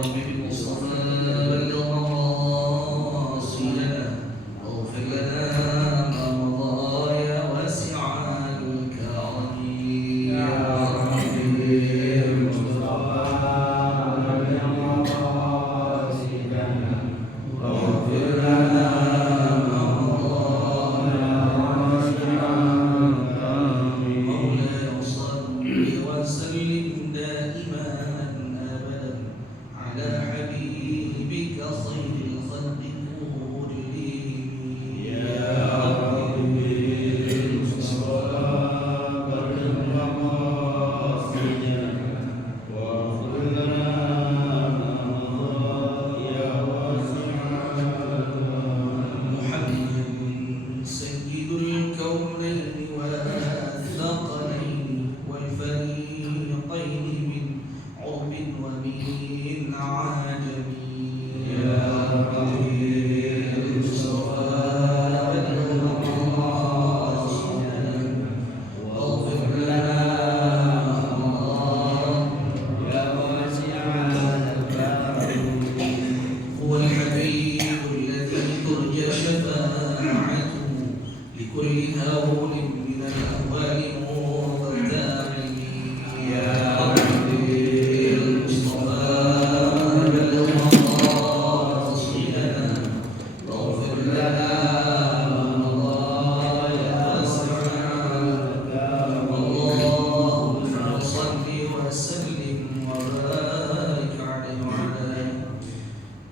رب بالمصطفى بلغ مقاصدنا واغفر لنا ما مضى يا واسع الكرم يا رب بالمصطفى بلغ مقاصدنا واغفر لنا ما مضى يا واسع الكرم مولاي صل وسلم دائما أبدا على حبيبك خير الخلق كلهم يا رب بالمصطفى بلغ مقاصدنا واغفر لنا ما مضى يا واسع الكرم محمد سيد الكونين والثقلين والفريقين من عرب ومن عجم يا رب بالمصطفى بلغ مقاصدنا واغفر لنا ما مضى يا واسع الكرم هو الحبيب الذي ترجى شفاعته لكل هول من الأهوال مرتعب يا رب بالمصطفى بلغ مقاصدنا واغفر لنا ما مضى يا واسع الكرم اللهم صل وسلم وبارك عليه وعلى آله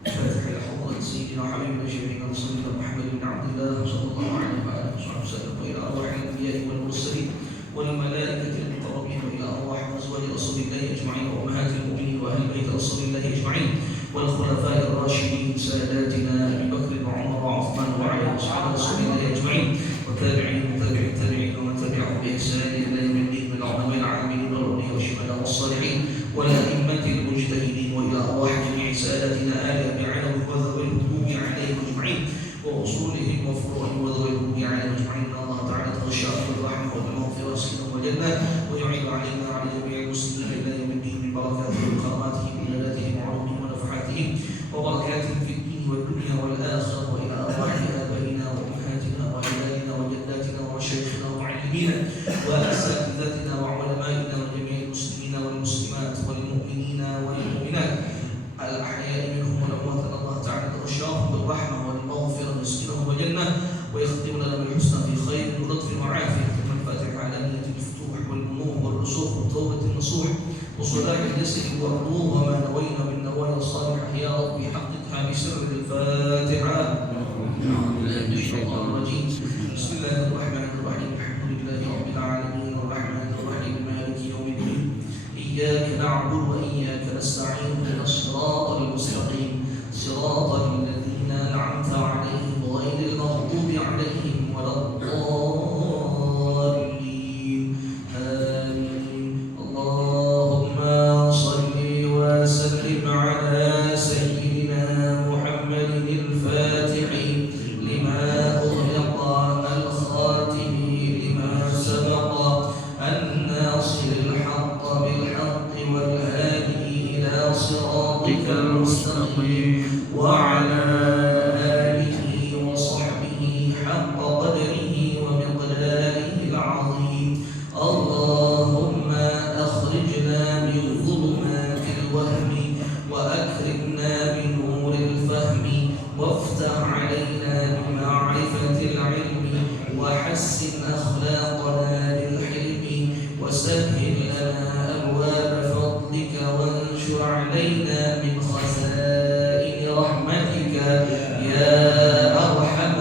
فاتح لحضرة سيدنا حبيبنا شفيعنا رسولنا محمد بن عبد الله صلى الله عليه وآله وسلم وإلى أرواح الأنبياء والمرسلين والملائكة المقربين وإلى أرواح أزواج رسول الله أجمعين وأمهات المؤمنين وأهل بيت رسول الله أجمعين والخلفاء الراشدين ساداتنا أبي بكر وعمر وعثمان وعلي أصحاب رسول الله أجمعين وتابعين وتابع التابعين ومن تبعهم بإحسان إلى يوم الدين من العلماء العاملين والأولياء والشهداء والصالحين والأئمة المجتهدين وإلى أرواح جميع ساداتنا آل أبي علوي وذوي الهدوء عليهم أجمعين وأصولهم وفروعهم وذوي الهدوء عليهم أجمعين إن الله تعالى تغشاهم بالرحمة والمغفرة والسلام والجنة ويعين علينا وعلى جميع المسلمين إلى يوم الدين من بركاتهم وكراماتهم وعباداتهم وعلومهم ونفحاتهم وبركاتهم في الدين والدنيا والآخرة وإلى أرواح آبائنا وأمهاتنا وأجدادنا وجداتنا ومشايخنا ومعلمينا وأساتذتنا وعلمائنا وجميع المسلمين والمسلمات والمؤمنين والمؤمنات الأحياء منهم والأموات الله تعالى تغشاهم بالرحمة والمغفرة ويسكنهم وجنة ويختم لنا بالحسنى في خير ولطف وعافية ثم الفاتحة على نية الفتوح والبنوء والرسوخ والتوبة النصوح وصلاح الجسد والروح وما نوينا بالنوايا الصالحة يا رب حققها بسر الفاتحة. بسم الله الرحمن الرحيم الحمد لله رب العالمين الرحمن الرحيم مالك يوم الدين إياك نعبد وإياك نستعين اهدنا الصراط المستقيم صراط الذين أنعمت عليهم غير المغضوب عليهم ولا الضالين آمين اللهم صل وسلم على سيدنا محمد الفاتح لما أغلق الخاتم لما سبق الناصر الحق بالحق والهادي إلى صراطك المستقيم وعلى آله وصحبه حق قدره ومقداره العظيم اللهم أخرجنا من ظلمات الوهم وأكرمنا بنور الفهم وافتح علينا بمعرفة العلم وحسن أخلاقنا بالحلم وسهل لنا أبواب فضلك وانشر علينا من خزائن رحمتك يا أرحم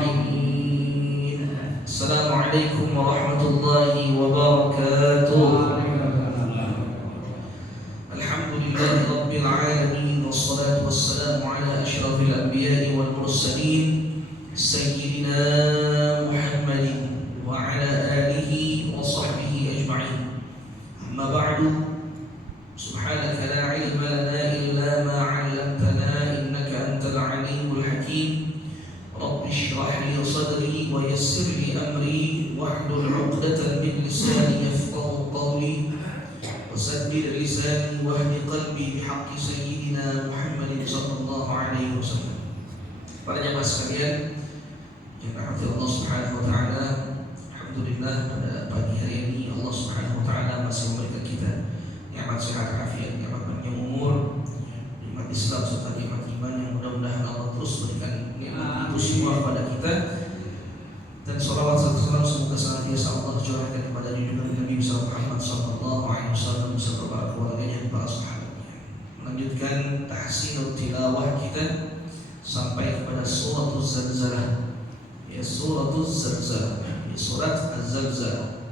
الراحمين. السلام عليكم ورحمة الله وبركاته. الحمد لله رب العالمين والصلاة والسلام على أشرف الأنبياء والمرسلين سيدنا محمد وعلى آله وصحبه أجمعين. أما بعد سبحانك لا علم لنا إلا ما علمتنا إنك أنت العليم الحكيم. رب اشرح لي صدري ويسر لي أمري واحلل عقدة من لساني يفقهوا قولي وسدد لساني واهد قلبي بحق سيدنا wasallam. Para jemaah sekalian yang dirahmati Allah Subhanahu wa taala, alhamdulillah pada pagi hari ini Allah Subhanahu wa taala masih memberikan kita nikmat sehat afiat, nikmat panjang umur, nikmat Islam serta nikmat iman yang mudah-mudahan Allah terus berikan nikmat itu semua kepada kita. Dan salawat serta salam semoga senantiasa Allah curahkan kepada junjungan Nabi Muhammad sallallahu alaihi wasallam beserta para keluarganya dan para sahabatnya. Melanjutkan tahsin tilawah kita sampai kepada suratul zalzalah. Ya, suratul zalzalah, ya, surat az-zalzalah.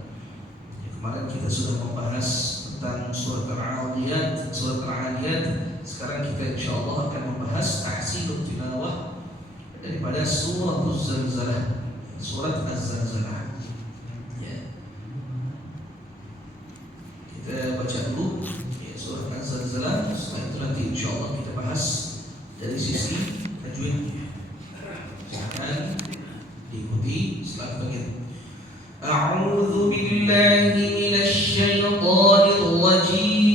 Ya, kemarin kita sudah membahas tentang surat al-adiyat, surat al-adiyat. Sekarang kita insyaallah akan membahas tahsin tilawah daripada suratul zalzalah. Surat Az-Zalzalah. Ya. Kita baca dulu ya, surat Az-Zalzalah. Setelah itu nanti insyaallah kita bahas dari sisi tajwidnya. Silakan diikuti setelah bagian. A'udzu billahi minasy syaithanir rajim.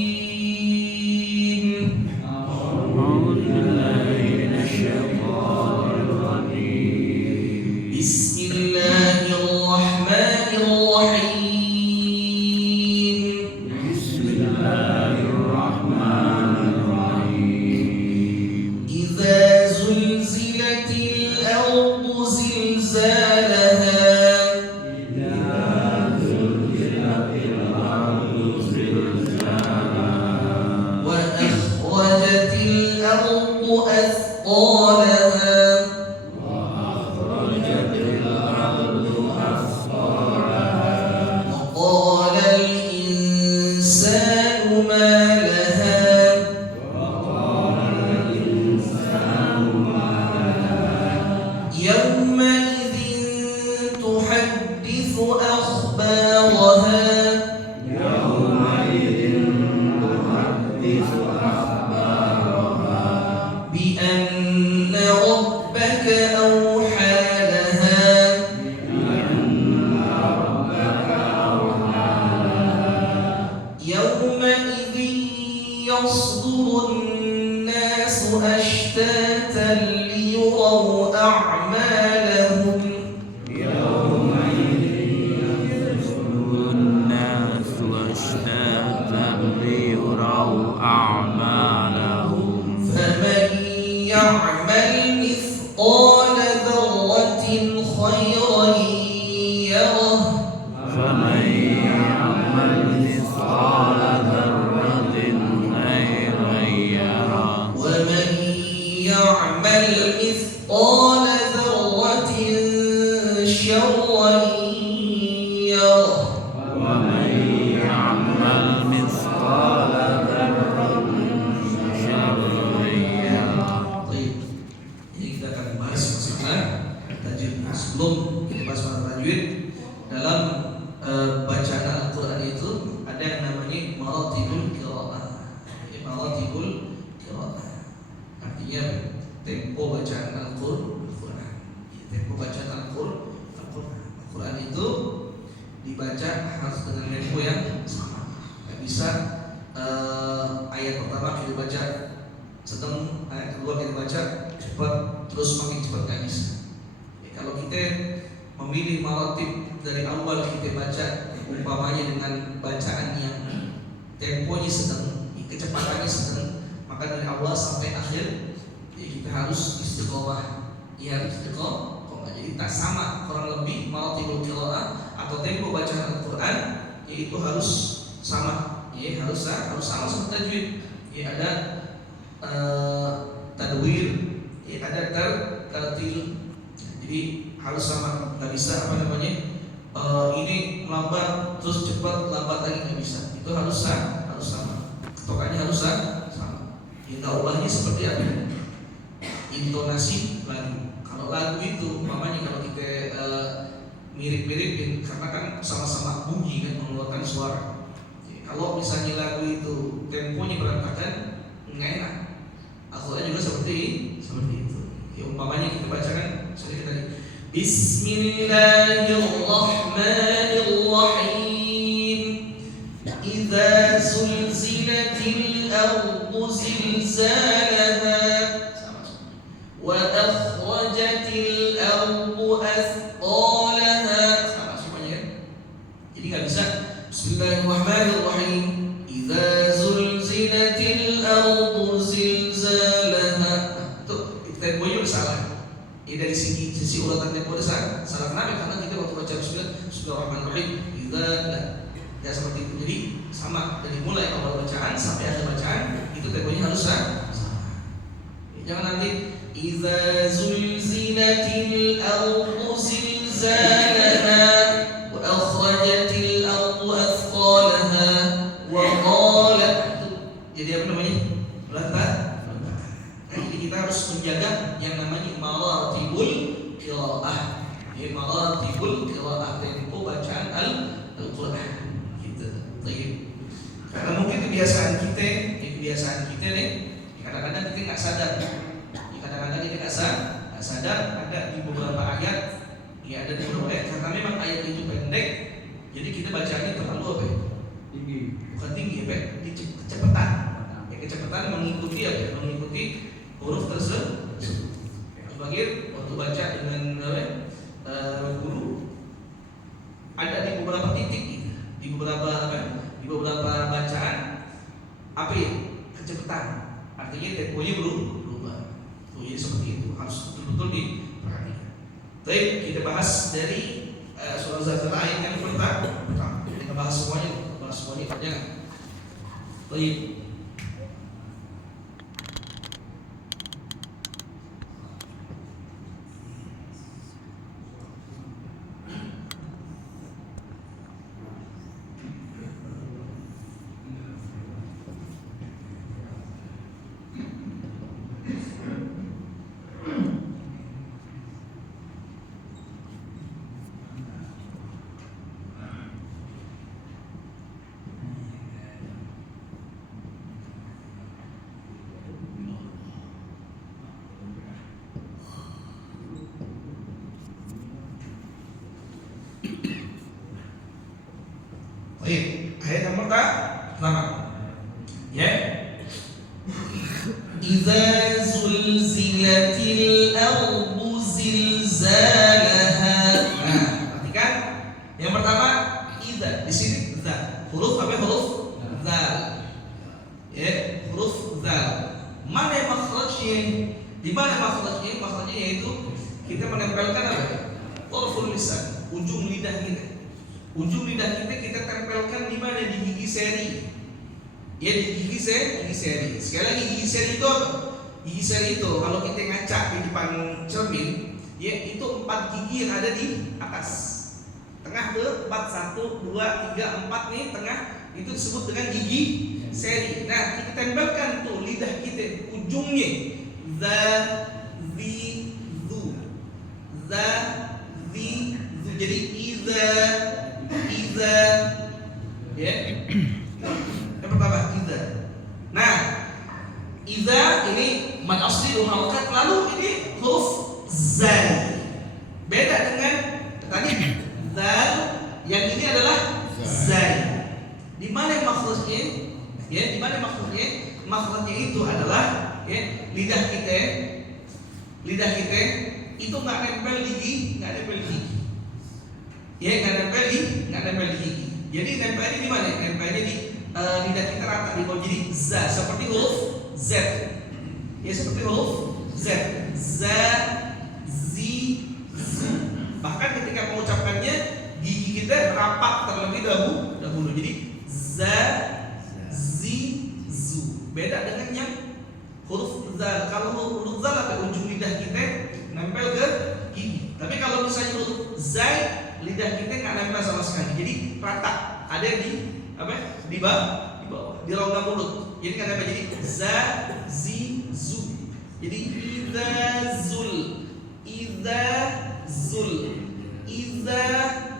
Sebelum kita bahas masalah tajwid, dalam bacaan Al-Quran itu ada yang namanya maratibul qiraah. Maratibul qiraah artinya tempo bacaan Al-Quran. Tempo bacaan Al-Quran itu dibaca harus dengan tempo yang sama. Gak bisa ayat pertama kita baca sedang, ayat kedua kita baca cepat, terus makin cepat gak bisa. Kalau kita memilih maratib dari awal kita baca umpamanya dengan bacaan yang temponya sedang, kecepatannya sedang, maka dari awal sampai akhir ya kita harus istiqomah. Ya istiqomah. Jadi tak sama kurang lebih maratibul qiraah atau tempo bacaan Al-Quran yaitu harus sama. Ya harus sama seperti tajwid. Ya ada tadwir, ya ada tartil. Jadi harus sama, nggak bisa ini lambat terus cepat, lambat lagi nggak bisa. Itu harus sama. Ketokannya harus sama. Intaulahnya seperti apa? Intonasi lagu. Kalau lagu itu, umpamanya kalau kita mirip-miripin, karena kan sama-sama bunyi kan mengeluarkan suara. Kalau misalnya lagu itu temponya berantakan, nggak enak. Al-Quran juga seperti itu. Ya, umpamanya kita bacakan seperti tadi. Bismillahirrahmanirrahim. Idza zulzilatil ardu zilzalaha wa akhrajatil ardu athqalaha. Sama semuanya kan? Jadi nggak bisa Bismillahirrahmanirrahim. Idza zulzilatil ardu zilzalaha. Tuh, temponya udah salah. Ini dari sisi uratan tempo udah salah. Kenapa? Karena kita waktu baca Bismillahirrahmanirrahim, idza ya seperti itu. Jadi sama dari mulai awal bacaan sampai akhir bacaan itu temponya harus sama. Jangan nanti idza zulzilatil ardu zilzalaha wa akhrajatil ardu athqalaha wa qala. Jadi apa namanya? Berantakan. Jadi kita harus menjaga yang namanya maratibul qiraah. Maratibul qiraah, tempo bacaan Al-Qur'an. Gitu. Baik. Karena mungkin kebiasaan kita nih, kadang-kadang kita nggak sadar. Kadang-kadang kita nggak sadar ada di beberapa ayat, ya ada di beberapa ayat karena memang ayat itu pendek, jadi kita bacanya terlalu apa ya? Tinggi. Bukan tinggi ya, kecepatan. Ya kecepatan mengikuti apa ya? Mengikuti huruf tersebut. Sebagai waktu baca dengan guru ada di beberapa titik, di beberapa bacaan apa ya? Kecepatan. Artinya temponya berubah. Jadi seperti itu harus betul-betul diperhatikan. Baik, kita bahas dari surah Zalzalah ayat yang pertama. Kita bahas semuanya, jangan. Baik. Baik, ayat yang pertama. Ya. Idza zulzilatil ardu zilzalaha. Nah, perhatikan. Yang pertama idza, di sini za. Huruf apa? Huruf zal. Ya, huruf zal. Mana makhrajnya? Di mana makhrajnya? Makhrajnya yaitu kita menempelkan apa? Tarful lisan, ujung lidah kita. Ujung lidah kita tempelkan di mana? Di gigi seri. Ya, di gigi seri. Sekali lagi gigi seri itu apa? Gigi seri itu kalau kita ngaca di depan cermin, ya itu 4 gigi yang ada di atas. Tengah ke 4, 1, 2, 3, 4 nih tengah itu disebut dengan gigi seri. Nah, kita tempelkan tuh lidah kita ujungnya za zi zu. Za zi zu. Jadi iza ya. Yang pertama iza. Nah, iza ini mad asli dua harakat, lalu ini huruf zal. Beda dengan tadi zal, yang ini adalah zal. Di mana makhrajnya? Ya, di mana makhrajnya? Makhrajnya itu adalah ya, lidah kita itu nggak nempel di gigi. Ya, nggak nempel di gigi. Jadi nempelnya di mana? Nempelnya di lidah kita rata di bawah. Jadi za, seperti huruf Z. Ya, seperti huruf Z. Za, zi, zu. Bahkan ketika mengucapkannya gigi kita rapat terlebih dahulu. Jadi za, zi, zu. Beda dengan yang huruf zal. Kalau huruf zal apa? Ujung lidah kita nempel ke gigi. Tapi kalau misalnya huruf zai, lidah kita nggak nempel sama sekali, jadi rata, ada di apa? Di bawah, di rongga mulut. Jadi nggak nempel. Jadi za, zi, zu. Jadi idza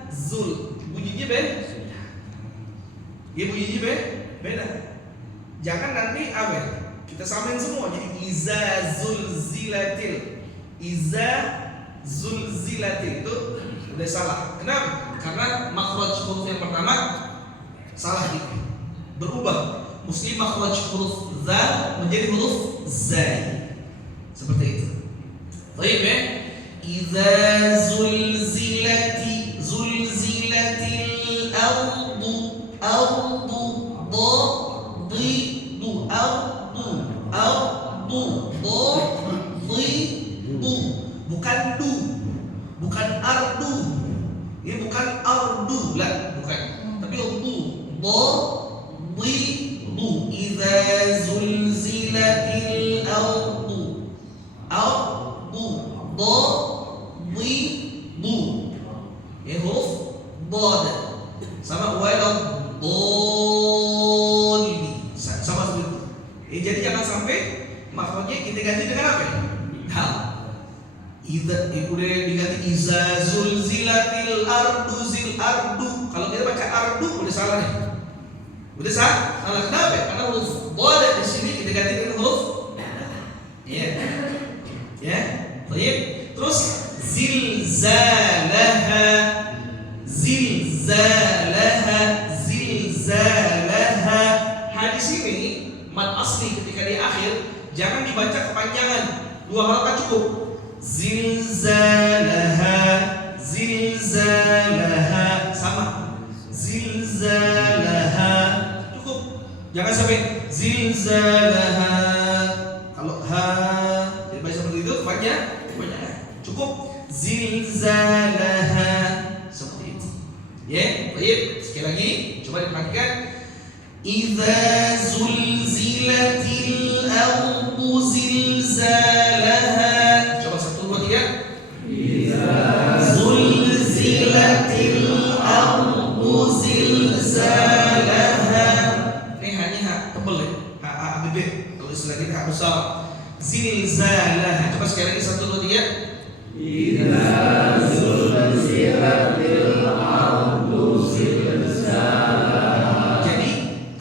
zul, bunyinya beda. Jangan nanti apa? Kita samain semua. Jadi iza zulzilatil itu udah salah. Kenapa? Karena makhraj huruf yang pertama salah gitu. Berubah. Mesti makhraj huruf zal menjadi huruf zai. Seperti itu. Baik ya. Idza zulzilatil ardu bukan du, bukan ardu. Ini bukan ardu lah, bukan. Tapi du, idza zulzilatil ardu ya, huruf bod sama wailad bolli sama seperti itu. Jadi jangan sampai makhrajnya kita ganti dengan apa? Ha. Idza udah diganti iza zulzilatil ardu Kalau kita baca ardu udah salah nih. Udah salah. Kenapa? Karena huruf bod di sini kita ganti dengan huruf ya. Ya. Baik. Terus zilzalaha. Hadis ini mad asli ketika di akhir jangan dibaca kepanjangan, 2 harakat cukup. Zilzalaha sama. Zilzalaha cukup. Jangan sampai zilzalaha. Kalau ha dibaca seperti itu kepanjangan. Cukup zilzalaha seperti itu. Ya, baik. Sekali lagi coba diperhatikan. Idza zulzilatil ardu zilzalaha. Coba 1 2 3. Idza zulzilatil ardu zilzalaha. Ini hanya ha tebal ya. Ha gede. Kalau istilah kita ha besar. Zilzalaha. Coba sekali lagi 1 2 3. Idza zulzilatil ardu zilzalaha. Jadi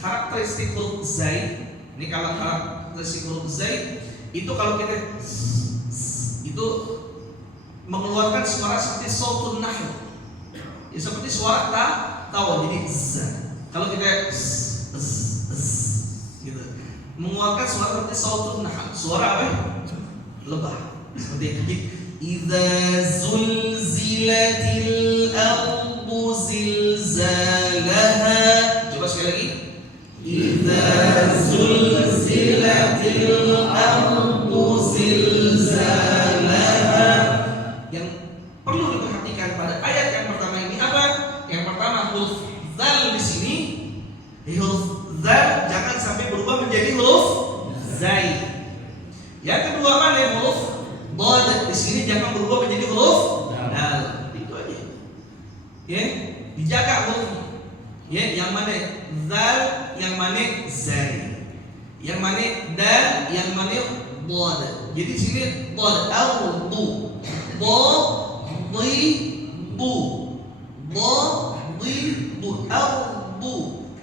karakteristik huruf zai, ini kalau karakteristik huruf zai itu kalau kita itu mengeluarkan suara seperti sautun nahl. Ya seperti suara tawa. Jadi z. Kalau kita gitu. Mengeluarkan suara seperti sautun nahl. Suara apa? Lebah. Seperti itu. Idza zulzilatil ardu zilzalaha. Coba sekali lagi. Idza zulzilatil ardu zilzalaha. Yang perlu diperhatikan pada ayat yang pertama ini apa? Yang pertama huruf zal di sini. Huruf zal jangan sampai berubah menjadi huruf zai. Yang kedua mana huruf bod di sini jangan berubah menjadi huruf dal. Itu aja. Ya, dijaga hurufnya. Ya, yang mana zal, yang mana zai. Yang mana dal, yang mana bod. Jadi di sini bod ardu.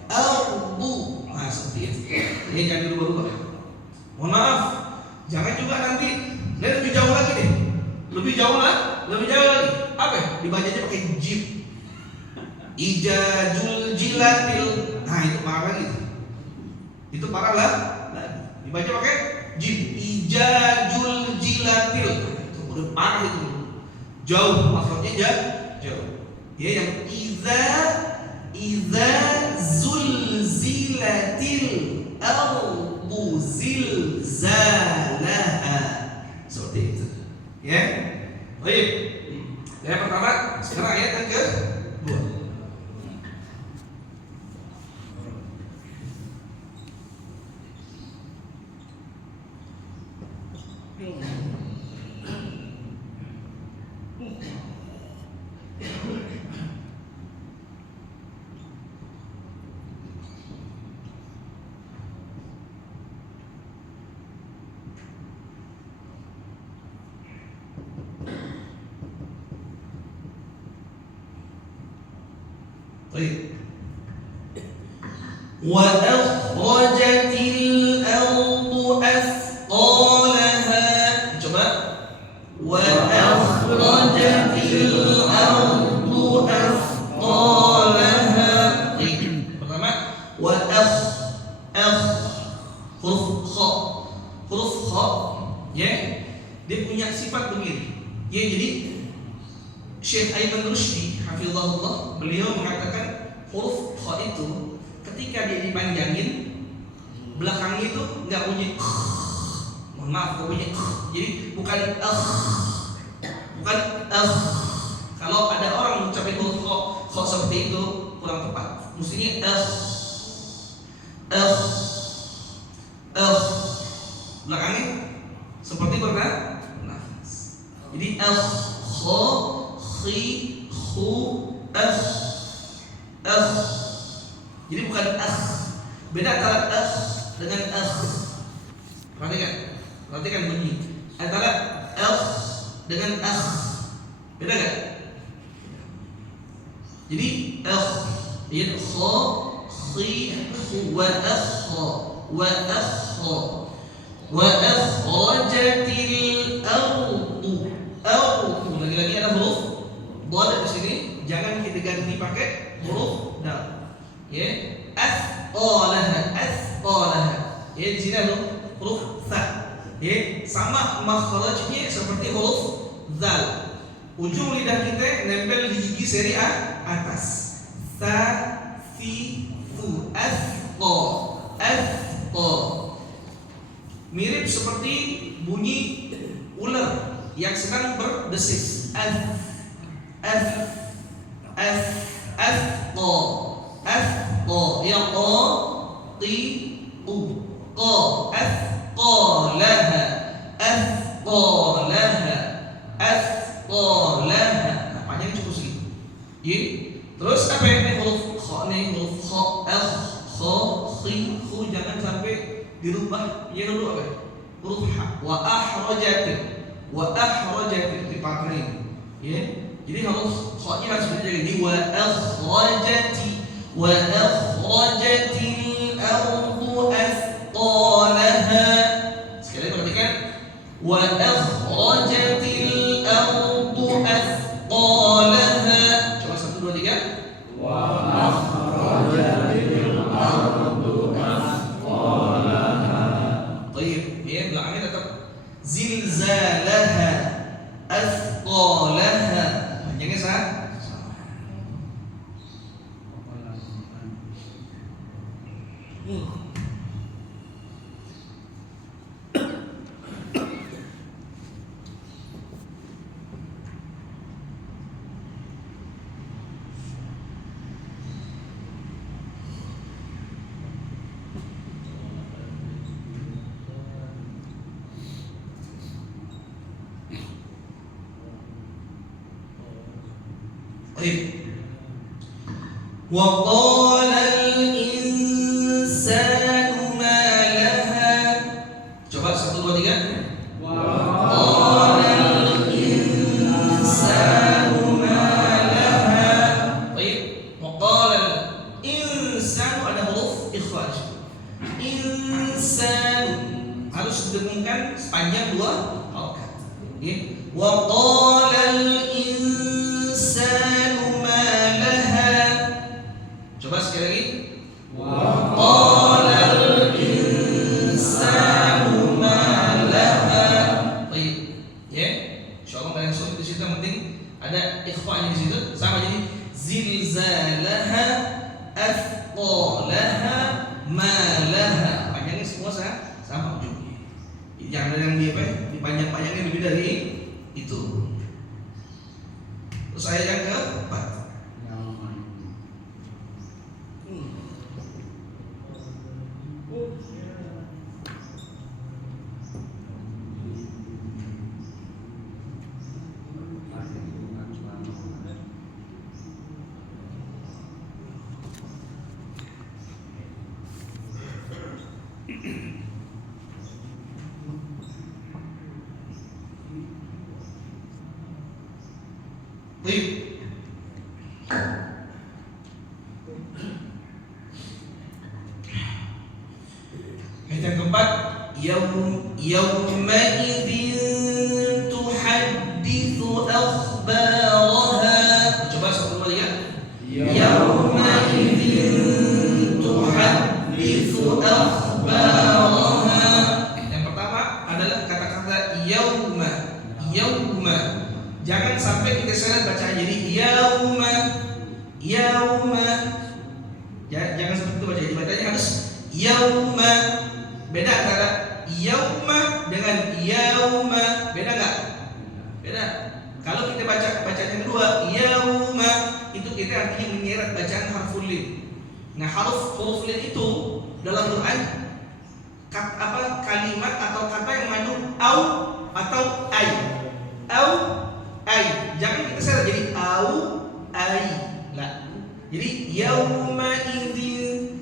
Ardu. Nah, seperti itu. Ini jangan dirubah-rubah. Mohon maaf, jangan juga nanti lebih jauh lagi deh. Lebih jauh lagi. Apa? Dibacanya pakai jim. Ijajul jilatil. Nah, itu parah lagi. Itu parah lah. Dibaca pakai jim. Ijajul jilatil. Itu udah parah itu. Jauh, maksudnya jauh. Ya, yang idza zulzilatil ardu zilzalaha. Seperti itu. Ya. Baik. Yang pertama, sekarang ayat yang kedua. Baik. Wa akhrajatil ardu athqalaha. Coba. Wa akhrajatil ardu athqalaha. Pertama, wa huruf kha. Ya. Dia punya sifat cepat begini. Ya, jadi Syekh Aiman Rushdi hafizahullah, beliau mengatakan huruf kha itu ketika dia dipanjangin, belakangnya itu nggak bunyi mohon maaf, nggak bunyi jadi bukan bukan kalau ada orang mengucapkan huruf kha seperti itu kurang tepat, mestinya belakangnya seperti bernafas. Jadi kha, khi, khu, jadi bukan beda antara dengan perhatikan bunyi antara dengan beda gak? Jadi ini kha, khi, khu, wa akhrajatil ardu. Lagi-lagi ada huruf dhad di sini, jangan kita ganti pakai huruf dal. Ya, asqalaha. Ya, di sini ada huruf tha. Ya, sama makhrajnya seperti huruf zal. Ujung lidah kita nempel di gigi seri atas. Tha, fi, thu, asqa. Mirip seperti bunyi ular yang sedang berdesis. Ya qa ti u qa asqalaha. Nah, panjang cukup segitu. Terus apa ini huruf kha nih, huruf kha, khi, khu, jangan sampai dirubah ya dulu apa? Huruf ha. Wa akhrajatin dipatrin. Ya. Jadi huruf kha-nya harus dijaga di wa akhrajatil ardu athqalaha. Sekali lagi perhatikan. Wa akhrajatil ardu athqalaha. Coba 1 2 3. Wa akhrajatil ardu athqalaha. Baik, ya belakangnya tetap zilzalaha athqalaha. Panjangnya sama. Wa qala al-insanu ma laha. Coba 1 2 3. Wa qala al-insanu ma laha. Baik, wa qala al-insanu ada huruf ikhraj. Insan harus didengungkan sepanjang 2 harakat. Wa qala al-insanu ma laha. Coba sekali lagi. Wa qala al-insanu ma laha. Baik. Ya. Insyaallah kalian sulit di situ, yang penting ada ikhfa'nya di situ. Sama jadi zilzalaha athqalaha ma laha. Panjangnya semua sama ujungnya. Jangan ada yang dipanjang-panjangnya lebih dari itu. Terus ayat yang keempat. Ayat yang keempat, yawma idzin tuhadditsu akhbaraha. Coba 1 2 3. Yawma idzin tuhadditsu akhbaraha. Yang pertama adalah kata-kata yauma. yauma. Jangan sampai kita seret baca jadi yauma. Jangan seperti itu baca. Jadi bacanya harus yauma. Beda antara yauma dengan yauma. Beda nggak? Beda. Kalau kita bacaan yang kedua yauma, itu kita artinya menyeret bacaan harful lin. Nah, huruf lin itu dalam Quran kalimat atau kata yang mengandung au atau ai. Au ai. Jangan kita seret jadi au ai. Lah. Jadi yauma idzin.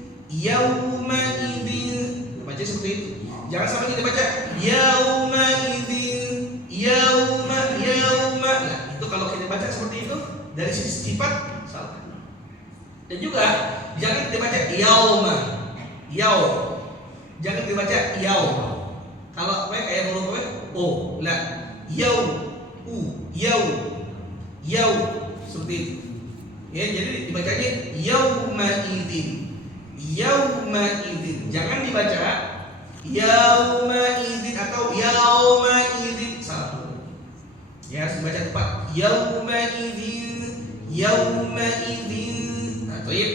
Baca seperti itu. Jangan sampai kita baca yauma idzin. Nah, itu kalau kita baca seperti itu dari sisi sifat salah. Dan juga jangan kita baca yauma. Jangan kita baca yaum. Kalau kayak huruf o, la yau seperti itu. Ya, jadi dibacanya yauma idzin. Jangan dibaca yauma idzin atau yauma idzin, salah. Ya, harus dibaca tepat. Yauma idzin. Nah, baik.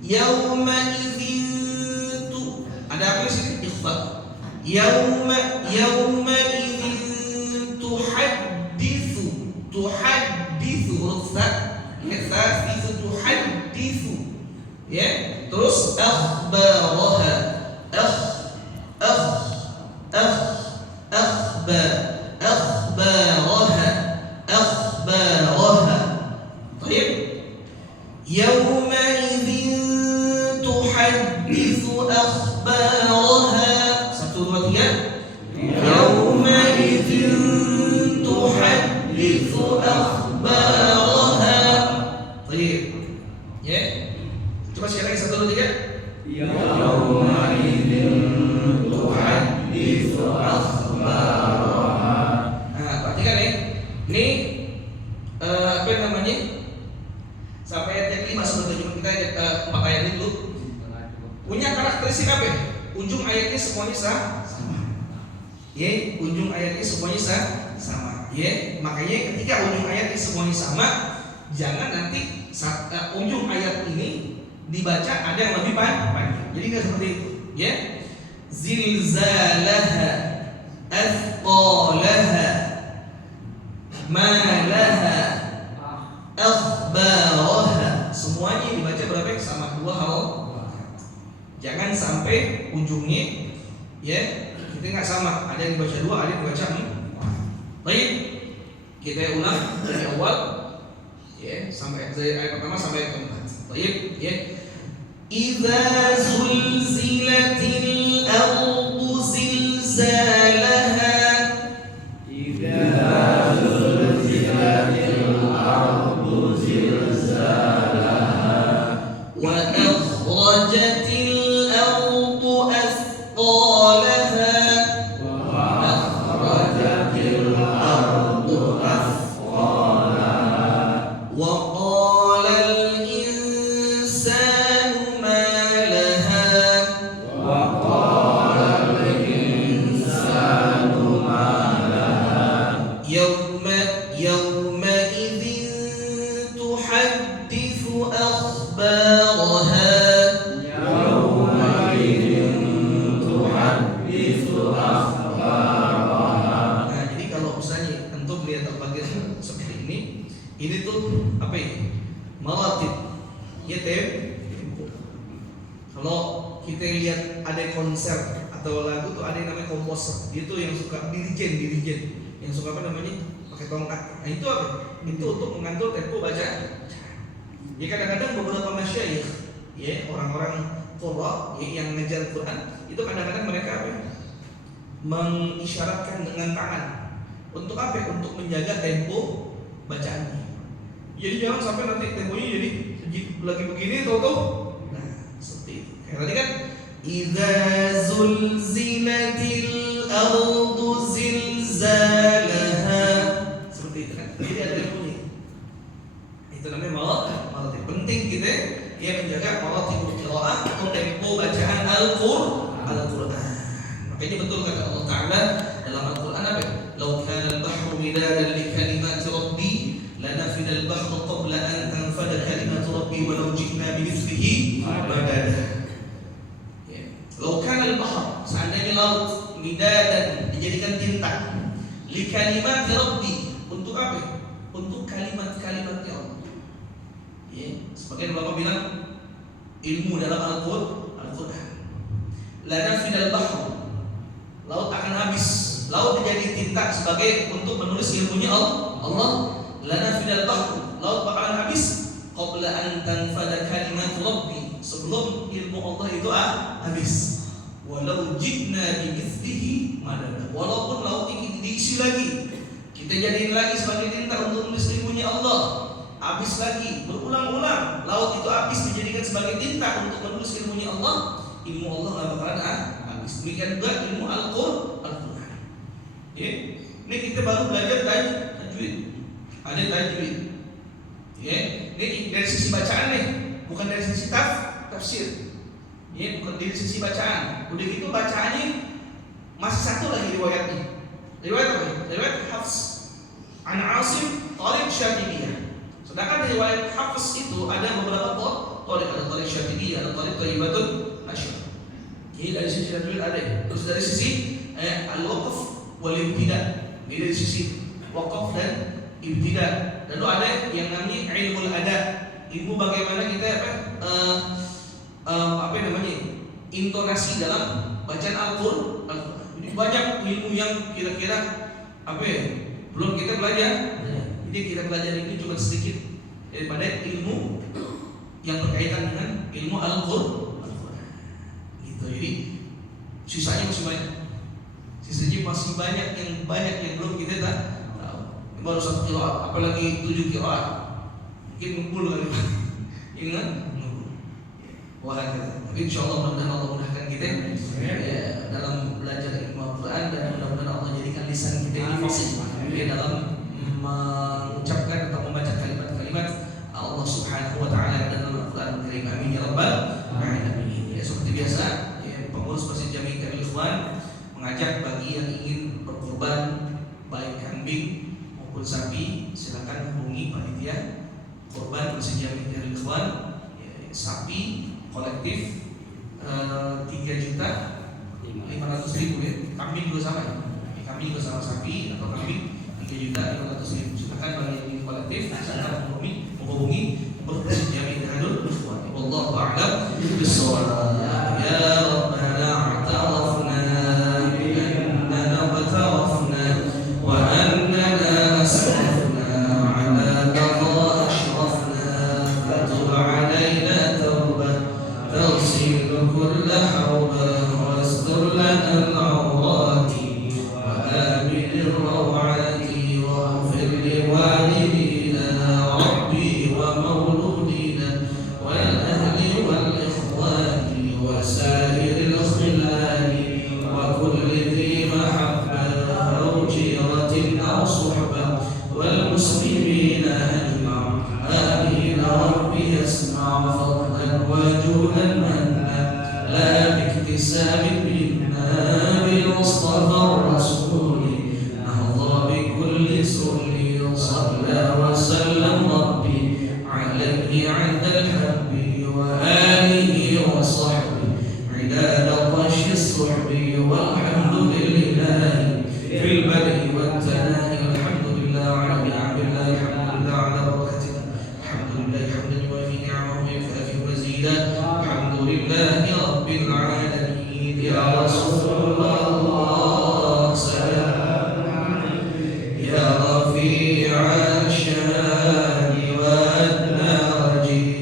Yauma idzin tu. Ada apa di sini? Ikhfa. Yauma idzin tuhadditsu huruf ta. Itu tuhadditsu. Ya, terus akhbaraha. Baik. Yauma idzin tuhadditsu akhbaraha. 1 2 3. Yauma idzin tuhadditsu akhbaraha. Baik. Ya. Coba sekali lagi 1 2 3. Yauma idzin tuhadditsu akhbaraha. Nah, perhatikan nih. Ini apa namanya? Sampai ayat yang 5 sebelum kita 4 ayat ini dulu. Punya karakteristik apa? Ujung ayatnya semuanya sama. Ya, ujung ayatnya semuanya sama. Ya, makanya ketika ujung ayatnya semuanya sama, jangan nanti ujung ayat ini dibaca ada yang lebih panjang. Jadi nggak seperti itu. Ya, zilzalaha, athqalaha, malaha, akhbaraha. Semuanya dibaca berapa? Sama 2 hal. Jangan sampai ujungnya ya kita nggak sama. Ada yang dibaca 2, ada yang dibaca 4. Baik, kita ulang dari awal ya sampai dari ayat pertama sampai ayat keempat. Baik ya. Idza zulzilatil ardu zilzalaha. Wa akhrajatil ardu athqalaha. Wa qala al insanu ma laha. Yawma idzin tuhadditsu akhbaraha. Nah, jadi kalau misalnya antum lihat bagian seperti ini tuh apa ini? Maratib. Ya, tempo. Kalau kita lihat ada konser atau lagu tuh ada yang namanya komposer. Dia tuh yang suka dirijen, yang suka apa namanya? Pakai tongkat. Nah, itu apa? Itu untuk mengatur tempo baca. Ya, kadang-kadang beberapa masyayikh, ya orang-orang qurra yang ngejar Quran, itu kadang-kadang mereka apa? Mengisyaratkan dengan tangan. Untuk apa? Untuk menjaga tempo bacaannya. Jadi jangan sampai nanti temponya jadi lagi begini tahu-tahu. Nah, seperti itu. Kayak tadi kan idza zulzilatil ardu zilzalaha. Seperti itu kan. Jadi ada temponya. Itu namanya maratib. Penting kita ya menjaga maratibul qiraah atau tempo bacaan Al-Qur'an. Makanya betul kata Allah Ta'ala dalam Al-Qur'an apa? Law kana al-bahru midada midadan li kalimati rabbi lanafida al-bahru qabla an tanfada kalimatu rabbi walau ji'na bimithlihi madada. Lau kana al-bahr, seandainya laut midadan dijadikan tinta li kalimati rabbi, untuk apa? Untuk kalimat-kalimatnya Allah. Sebagian ulama bilang ilmu dalam Al-Quran. Lanafida al-bahr, laut akan habis. Laut menjadi tinta sebagai untuk menulis ilmunya Allah. Lanafida al-bahr, laut bakalan habis qabla an tanfada kalimatu rabbi, sebelum ilmu Allah itu habis. Walau ji'na bimithlihi madada, walaupun laut ini diisi lagi, kita jadiin lagi sebagai tinta untuk menulis ilmunya Allah, habis lagi, berulang-ulang laut itu habis dijadikan sebagai tinta untuk menulis ilmunya Allah, ilmu Allah nggak bakalan habis. Demikian juga ilmu Al-Quran. Ini kita baru belajar tajwid, ada tajwid. Ini dari sisi bacaan nih, bukan dari sisi tafsir. Bukan dari sisi bacaan. Udah gitu bacaannya masih satu lagi riwayatnya. Riwayat apa? Riwayat Hafs an Asim Tariq Syatibiyah. Sedangkan riwayat Hafs itu ada beberapa Tariq, ada Tariq Syatibiyah, ada Tariq Thayyibatun Nasyr. Jadi dari sisi tajwid ada. Terus dari sisi al-waqf wal ibtida. Ini dari sisi waqaf dan ibtida. Lalu ada yang namanya ilmul ada, ilmu bagaimana kita intonasi dalam bacaan Al-Quran. Jadi banyak ilmu yang kira-kira belum kita belajar. Jadi kita belajar ini cuma sedikit daripada ilmu yang berkaitan dengan ilmu Al-Quran. Gitu. Jadi sisanya masih banyak. Sisanya masih banyak yang belum kita tahu. Baru 1 qiraat, apalagi 7 qiraat. Mungkin ngumpul kali. Ingat? Wah, tapi insyaallah mudah-mudahan Allah mudahkan kita dalam belajar ilmu Al-Quran, dan mudah-mudahan Allah jadikan lisan kita ini fasih dalam mengucapkan atau membaca kalimat-kalimat Allah Subhanahu wa taala dalam Al-Quran Karim. Amin ya rabbal alamin. Seperti biasa, pengurus Masjid Jami' Darul Ikhwan mengajak bagi yang ingin berkurban baik kambing maupun sapi, silakan hubungi panitia kurban Masjid Jami' Darul Ikhwan. Sapi kolektif 3.500.000 ya. Kambing juga sama ya. Kambing juga sama, sapi atau kambing 3.500.000. Silakan bagi yang ingin kolektif, silakan menghubungi Masjid Jami' Darul Ikhwan. Wallahu a'lam bishawab. Ya Rabbana a'tarafna bi annana qatarafna wa annana asrafna ala qadha ashrafna fatub alaina تغسل كل حوبة واستر لنا العورات وآمن الروعات واغفر لوالدينا ربي ومولودينا والأهل والإخوان وسائر الخلان وكل ذي محبة أو جيرة أو صحبة والمسلمين أجمع آمين ربي يسمع فضلا وجودا منا لا باكتساب منا بالمصطفى الرسول نهضى بكل سؤل صلى وسلم ربي عليه عند الحب وآله وصحبه عداد طش الصحب والحمد لله في البدء والتناهي. الحمد لله على نعم الله، الحمد لله على بركاته، الحمد لله حمدا يوافي نعمه ويكافئ مزيدا. الحمد لله رب العالمين. يا رسول الله سلام عليك يا رفيع الشان وأدنى رجيا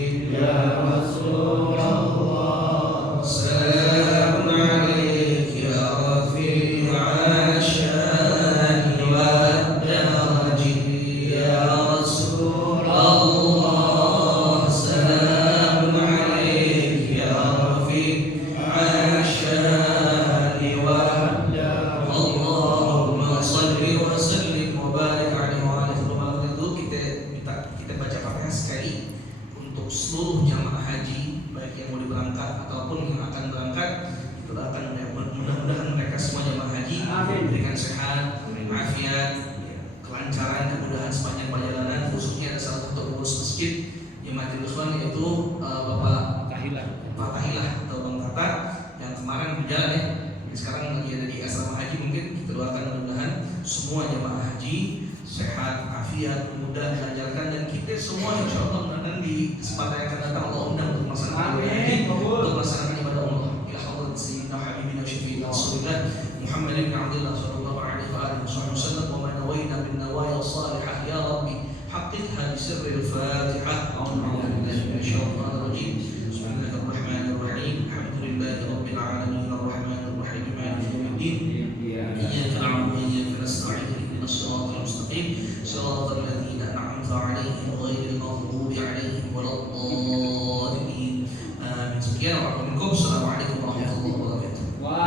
mudah-mudahan sepanjang perjalanan, khususnya ada salah satu pengurus masjid yang mati ikhwan, yaitu Bapak Tahilah atau Bang Tata yang kemarin berjalan ya. Sekarang lagi ada di asrama haji, mungkin kita doakan mudah-mudahan semua jemaah haji sehat, afiat, mudah dilancarkan, dan kita semua insya Allah mudah-mudahan di kesempatan yang akan datang Allah undang untuk melaksanakan ibadah haji, untuk melaksanakan ibadah Allah. Ya Allah, Sayyidina Habibina Syafi'ina Rasulullah Muhammad bin Abdullah sallallahu alaihi wasallam, wa man nawaina bin nawaya salihah ya Rabbi haqqqiqha bi sirril Fatihah. A'udzu billahi minasyaitonir rajim. Bismillahirrahmanirrahim. Alhamdulillahi rabbil alamin arrahmanir rahim maliki yaumiddin. Iyyaka na'budu wa iyyaka nasta'in ihdinas siratal mustaqim siratal ladzina an'amta 'alaihim ghairil maghdubi 'alaihim